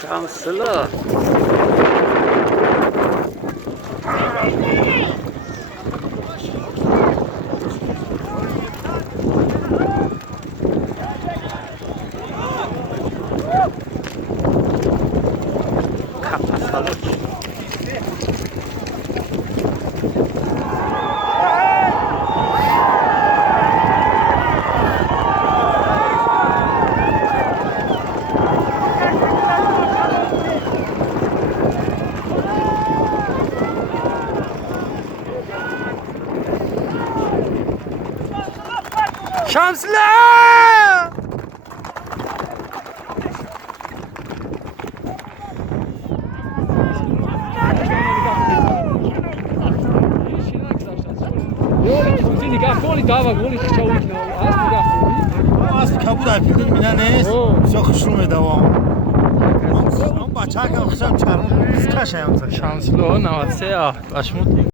Şanslı. Kapasalık. Şanslı! از کبود افیدن میدن نیست بسیار خوشلو میدوام اون بچه ها که خوشم چرمون کشه هم Şanslı o 93 başmut.